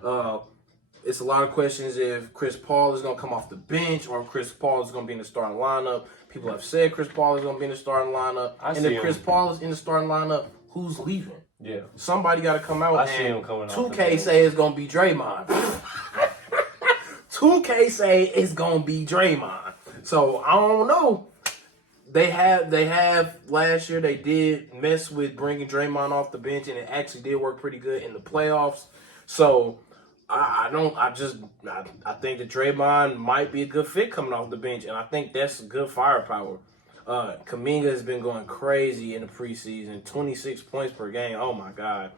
It's a lot of questions if Chris Paul is going to come off the bench or if Chris Paul is going to be in the starting lineup. People have said Chris Paul is going to be in the starting lineup. And if Chris Paul is in the starting lineup, who's leaving? Yeah. Somebody got to come out. I see him coming off 2K say it's going to be Draymond. 2K say it's going to be Draymond. So, I don't know. They have last year they did mess with bringing Draymond off the bench and it actually did work pretty good in the playoffs. So, I think that Draymond might be a good fit coming off the bench, and I think that's good firepower. Kuminga has been going crazy in the preseason, 26 points per game. Oh my God!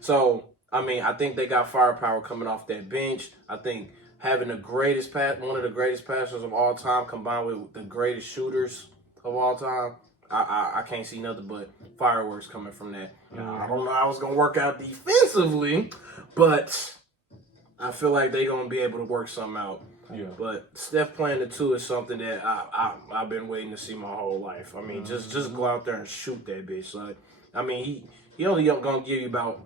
So I mean, I think they got firepower coming off that bench. I think having one of the greatest passers of all time, combined with the greatest shooters of all time, I can't see nothing but fireworks coming from that. I don't know how it's gonna work out defensively, but I feel like they're going to be able to work something out. Yeah. But Steph playing the two is something that I've been waiting to see my whole life. I mean, just go out there and shoot that bitch. Like, I mean, he only going to give you about,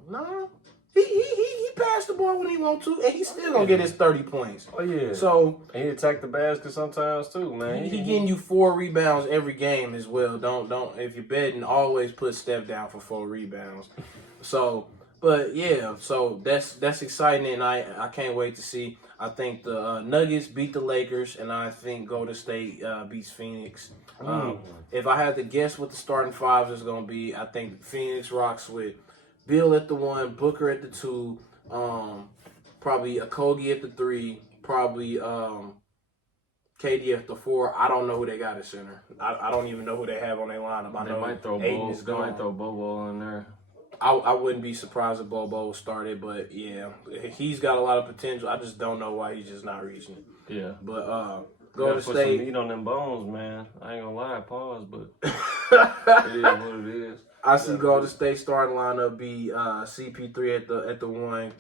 he passed the ball when he want to, and he's still going to get his 30 points. Oh, yeah. So, and he attack the basket sometimes, too, man. He getting you 4 rebounds every game as well. Don't if you're betting, always put Steph down for 4 rebounds. So, But yeah, so that's exciting, and I can't wait to see. I think the Nuggets beat the Lakers, and I think Golden State beats Phoenix. If I had to guess what the starting fives is going to be, I think Phoenix rocks with Bill at the 1, Booker at the 2, probably Okogie at the 3, probably KD at the 4. I don't know who they got at center. I don't even know who they have on their lineup. I They know might throw Aiden is They gone. might throw Bobo in there. I wouldn't be surprised if Bobo started, but yeah, he's got a lot of potential. I just don't know why he's just not reaching it. Yeah. But Gotta Golden put State. some meat on them bones, man. I ain't gonna lie, pause, but it is what it is. I see Golden State starting lineup be CP3 at the 1,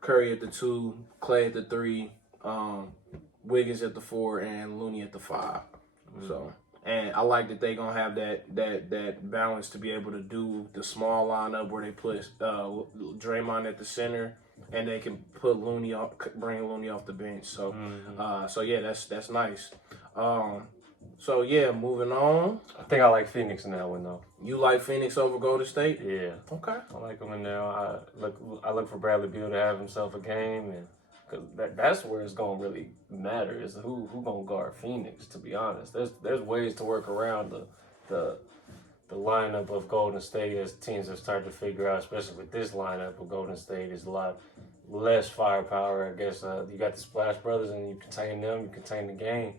Curry at the 2, Clay at the 3, Wiggins at the 4, and Looney at the 5. So, and I like that they gonna have that balance to be able to do the small lineup where they put Draymond at the center, and they can put Looney off, bring Looney off the bench. So, so yeah, that's nice. So yeah, moving on. I think I like Phoenix in that one though. You like Phoenix over Golden State? Yeah. Okay. I like him in there. I look for Bradley Beal to have himself a game, and because that's where it's gonna really matter is who gonna guard Phoenix. To be honest, there's ways to work around the lineup of Golden State as teams have started to figure out, especially with this lineup of Golden State, is a lot less firepower. I guess you got the Splash Brothers, and you contain them, you contain the game.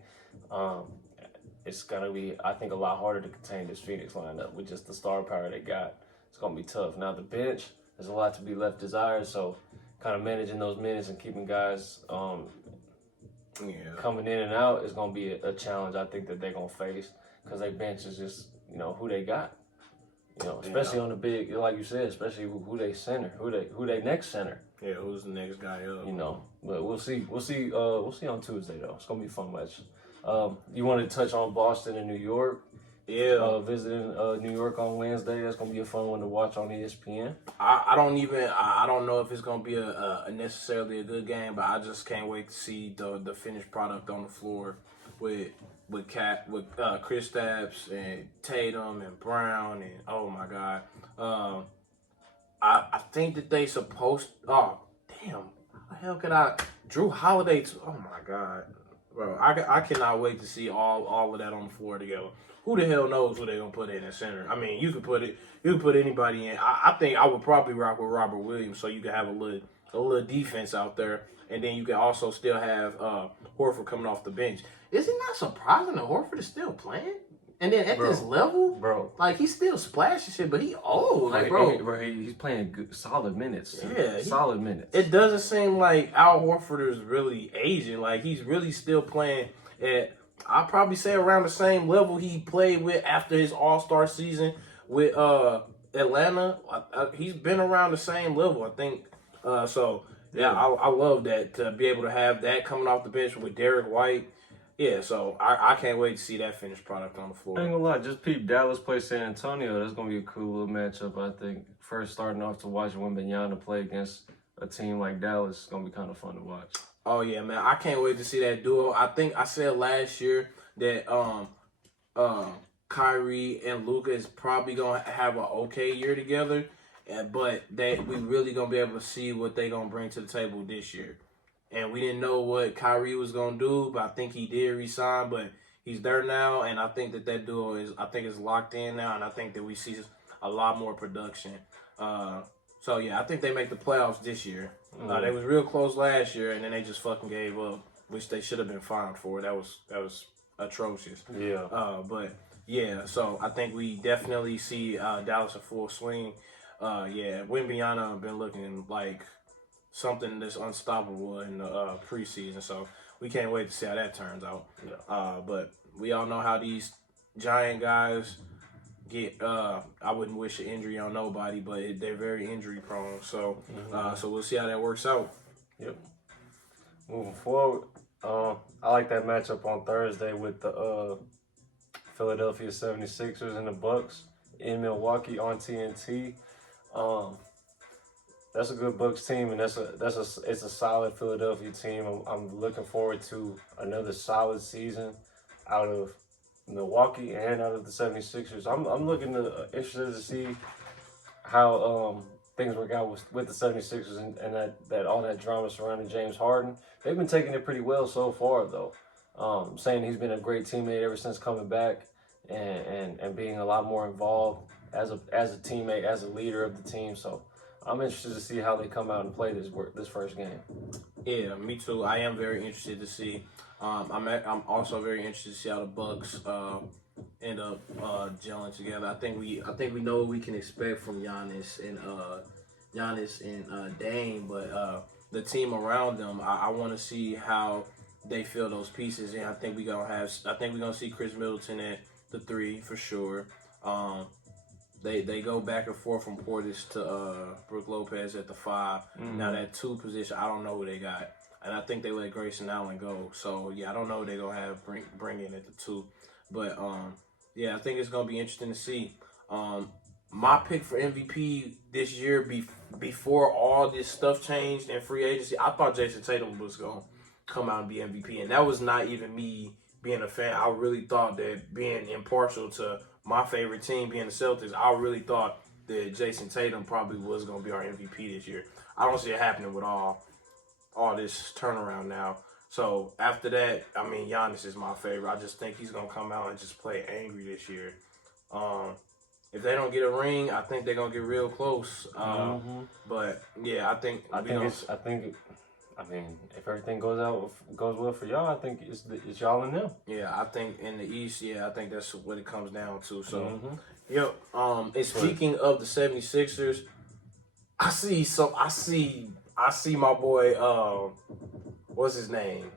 It's gonna be, I think, a lot harder to contain this Phoenix lineup with just the star power they got. It's gonna be tough. Now the bench, there's a lot to be left desired. So, kind of managing those minutes and keeping guys coming in and out is gonna be a challenge. I think that they're gonna face because their bench is just who they got. Especially on the big, like you said, especially who they center, who they next center. Yeah, who's the next guy up? But we'll see on Tuesday though. It's gonna be a fun match. You want to touch on Boston and New York? Yeah. Visiting New York on Wednesday. That's gonna be a fun one to watch on ESPN. I don't know if it's gonna be a necessarily a good game, but I just can't wait to see the finished product on the floor with Kristaps and Tatum and Brown and oh my God. I think that they supposed. Oh damn! How the hell could I? Drew Holiday. Oh my God. Bro, I cannot wait to see all of that on the floor together. Who the hell knows who they're gonna put in at center? I mean, you could put anybody in. I think I would probably rock with Robert Williams so you can have a little defense out there, and then you can also still have Horford coming off the bench. Is it not surprising that Horford is still playing? And then at this level, bro, like he's still splashing shit, but he old, he's playing good, solid minutes. Yeah, solid minutes. It doesn't seem like Al Horford is really aging. Like he's really still playing at, I'll probably say around the same level he played with after his All-Star season with Atlanta. He's been around the same level, I think. So yeah, I love that to be able to have that coming off the bench with Derek White. Yeah, so I can't wait to see that finished product on the floor. I ain't gonna lie, just peep Dallas play San Antonio. That's gonna be a cool little matchup, I think. First starting off to watch Wembanyama play against a team like Dallas is gonna be kind of fun to watch. Oh yeah, man, I can't wait to see that duo. I think I said last year that Kyrie and Luka is probably gonna have an okay year together, but that we really gonna be able to see what they gonna bring to the table this year. And we didn't know what Kyrie was going to do, but I think he did resign, but he's there now, and I think that duo is locked in now, and I think that we see a lot more production. So, yeah, I think they make the playoffs this year. They was real close last year, and then they just fucking gave up, which they should have been fined for. That was atrocious. Yeah. But, yeah, so I think we definitely see Dallas in full swing. Wembanyama been looking like something that's unstoppable in the preseason, so we can't wait to see how that turns out. Yeah. But we all know how these giant guys get. I wouldn't wish an injury on nobody, but they're very injury prone. So, so we'll see how that works out. Yep. Moving forward, I like that matchup on Thursday with the Philadelphia 76ers and the Bucks in Milwaukee on TNT. That's a good Bucks team, and it's a solid Philadelphia team. I'm looking forward to another solid season out of Milwaukee and out of the 76ers. I'm looking interested to see how things work out with the 76ers and that all that drama surrounding James Harden. They've been taking it pretty well so far, though. Saying he's been a great teammate ever since coming back and being a lot more involved as a teammate, as a leader of the team. So I'm interested to see how they come out and play this first game. Yeah, me too. I am very interested to see. I'm also very interested to see how the Bucks end up gelling together. I think we know what we can expect from Giannis and Dame, but the team around them, I want to see how they fill those pieces. And I think we're gonna see Chris Middleton at the 3 for sure. They go back and forth from Portis to Brook Lopez at the 5. Mm-hmm. Now that 2 position, I don't know who they got, and I think they let Grayson Allen go. So yeah, I don't know who they gonna have bring in at the 2, but yeah, I think it's gonna be interesting to see. My pick for MVP this year, before all this stuff changed in free agency, I thought Jason Tatum was gonna come out and be MVP, and that was not even me being a fan. I really thought that, being impartial to my favorite team being the Celtics, I really thought that Jason Tatum probably was going to be our MVP this year. I don't see it happening with all this turnaround now. So after that, I mean, Giannis is my favorite. I just think he's going to come out and just play angry this year. If they don't get a ring, I think they're going to get real close. But yeah, I think if everything goes well for y'all, I think it's y'all and them. Yeah, I think in the East, I think that's what it comes down to. So, yep. And speaking of the 76ers, I see my boy, what's his name?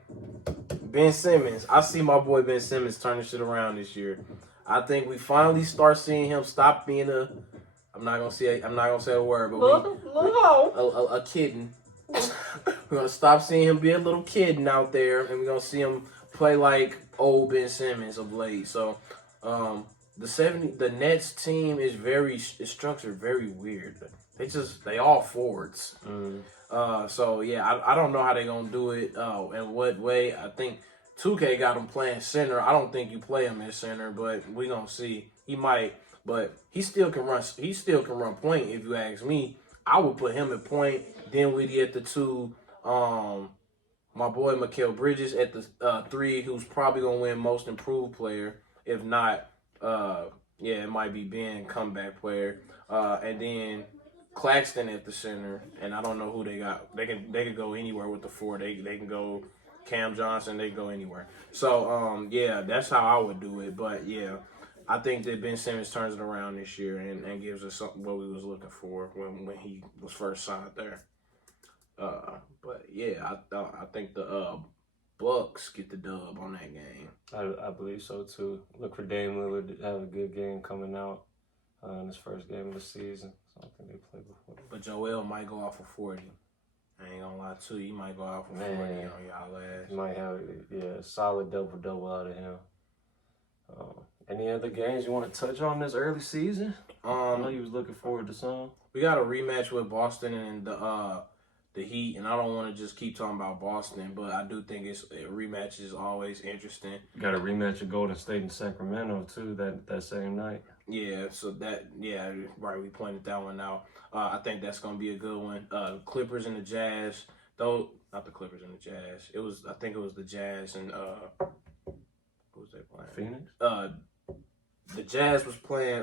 Ben Simmons. I see my boy Ben Simmons turning shit around this year. I think we finally start seeing him stop being I'm not gonna say a word, but a kitten. We're gonna stop seeing him be a little kid out there, and we're gonna see him play like old Ben Simmons of late. So, the Nets team is structured very weird. They all forwards. So yeah, I don't know how they gonna do it. In what way? I think 2K got him playing center. I don't think you play him in center, but we gonna see. He might, but he still can run. He still can run point. If you ask me, I would put him at point. Dinwiddie at the 2, my boy Mikal Bridges at the 3, who's probably gonna win Most Improved Player. If not, it might be Ben, comeback player, and then Claxton at the center. And I don't know who they got. They can go anywhere with the 4. They can go Cam Johnson. They can go anywhere. So that's how I would do it. But yeah, I think that Ben Simmons turns it around this year and gives us something what we was looking for when he was first signed there. But yeah, I think the Bucks get the dub on that game. I believe so too. Look for Dame Lillard to have a good game coming out in his first game of the season. So I think they play before. But Joel might go off for 40. I ain't gonna lie to you. He might go out for 40 on y'all ass. He might have a solid double out of him. Any other games you want to touch on this early season? I know you was looking forward to some. We got a rematch with Boston and the Heat, and I don't want to just keep talking about Boston, but I do think a rematch is always interesting. Got a rematch of Golden State and Sacramento too that same night. Yeah, so right. We pointed that one out. I think that's gonna be a good one. Clippers and the Jazz, though not the Clippers and the Jazz. I think it was the Jazz and who was they playing? Phoenix. The Jazz was playing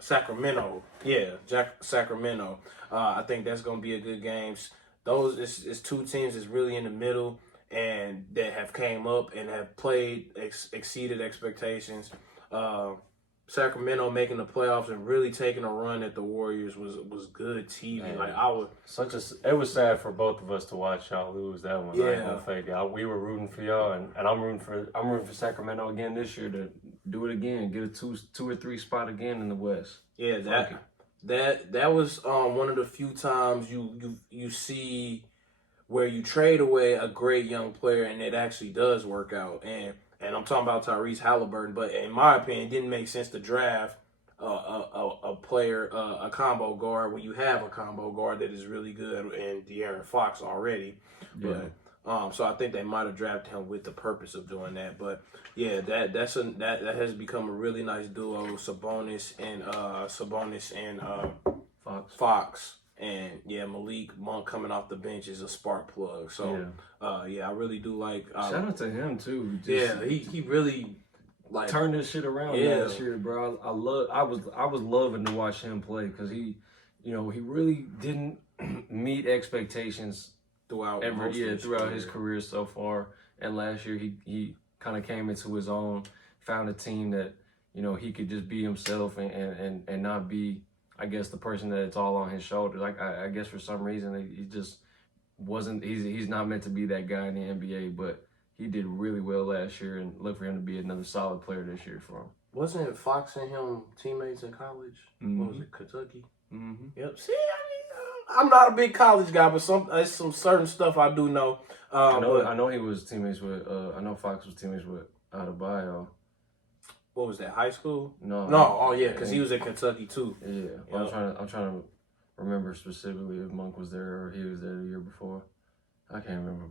Sacramento. Yeah, Sacramento. I think that's gonna be a good game. Those is 2 teams that's really in the middle and that have came up and have played exceeded expectations. Sacramento making the playoffs and really taking a run at the Warriors was good TV. Man, it was sad for both of us to watch y'all lose that one. Yeah, I ain't gonna fake it. We were rooting for y'all, and I'm rooting for Sacramento again this year to do it again, get a 2 or 3 spot again in the West. Yeah, that was one of the few times you see where you trade away a great young player and it actually does work out. And I'm talking about Tyrese Halliburton, but in my opinion, it didn't make sense to draft a player, a combo guard when you have a combo guard that is really good in De'Aaron Fox already. Yeah. But so I think they might have drafted him with the purpose of doing that. But yeah, that has become a really nice duo, Sabonis and Fox. And yeah, Malik Monk coming off the bench is a spark plug. So I really do like. Shout out to him too. He really like turned this shit around last year, bro. I was loving to watch him play because he really didn't meet expectations throughout his career so far. And last year he kind of came into his own, found a team that he could just be himself and not be, I guess, the person that it's all on his shoulders. Like I guess for some reason he just wasn't. He's not meant to be that guy in the NBA, but he did really well last year, and look for him to be another solid player this year for him. Wasn't Fox and him teammates in college? Mm-hmm. What was it, Kentucky? Mm-hmm. Yep. See, I'm not a big college guy, but some certain stuff I do know. I know he was teammates with. I know Fox was teammates with Adebayo. What was that? High school? No. Oh yeah, because he was in Kentucky too. Yeah. Well, I'm trying to remember specifically if Monk was there or he was there the year before. I can't remember,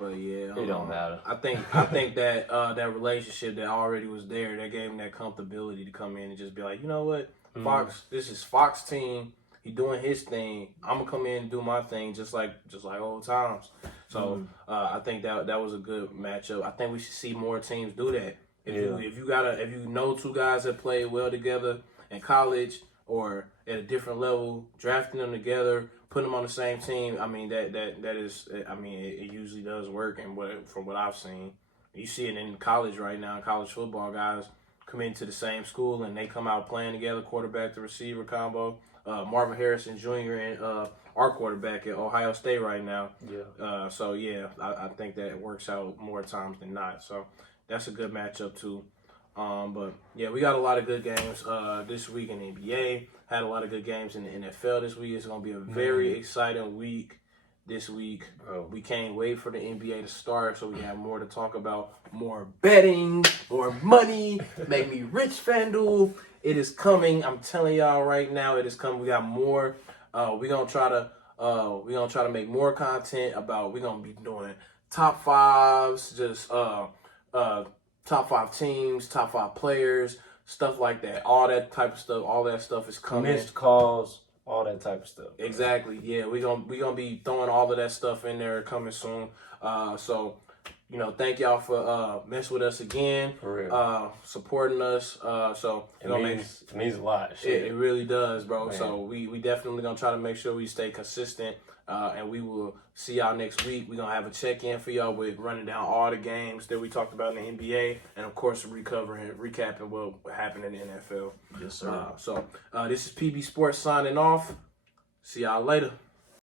but yeah, it don't matter. I think that that relationship that already was there, that gave him that comfortability to come in and just be like, you know what, Fox, this is Fox team. He doing his thing. I'm gonna come in and do my thing, just like old times. So I think that was a good matchup. I think we should see more teams do that. If you know two guys that played well together in college or at a different level, drafting them together, putting them on the same team, I mean that is, I mean it usually does work. And from what I've seen, you see it in college right now. College football guys come into the same school and they come out playing together, quarterback to receiver combo. Marvin Harrison Jr. and our quarterback at Ohio State right now. Yeah. I think that it works out more times than not. So that's a good matchup too. But yeah, we got a lot of good games this week in the NBA. Had a lot of good games in the NFL this week. It's gonna be a very exciting week this week. We can't wait for the NBA to start so we have more to talk about. More betting, more money, make me rich, FanDuel. It is coming. I'm telling y'all right now, it is coming. We got more. We're gonna try to make more content about. We're gonna be doing top fives, just top 5 teams, top 5 players, stuff like that. All that type of stuff. All that stuff is coming. Missed calls, all that type of stuff. Exactly. Yeah, we gonna be throwing all of that stuff in there coming soon. So, thank y'all for messing with us again. For real. Supporting us. It means a lot. It really does, bro. Man. So we definitely gonna try to make sure we stay consistent. And we will see y'all next week. We're going to have a check-in for y'all with running down all the games that we talked about in the NBA. And, of course, recapping what happened in the NFL. Yes, sir. This is PB Sports signing off. See y'all later.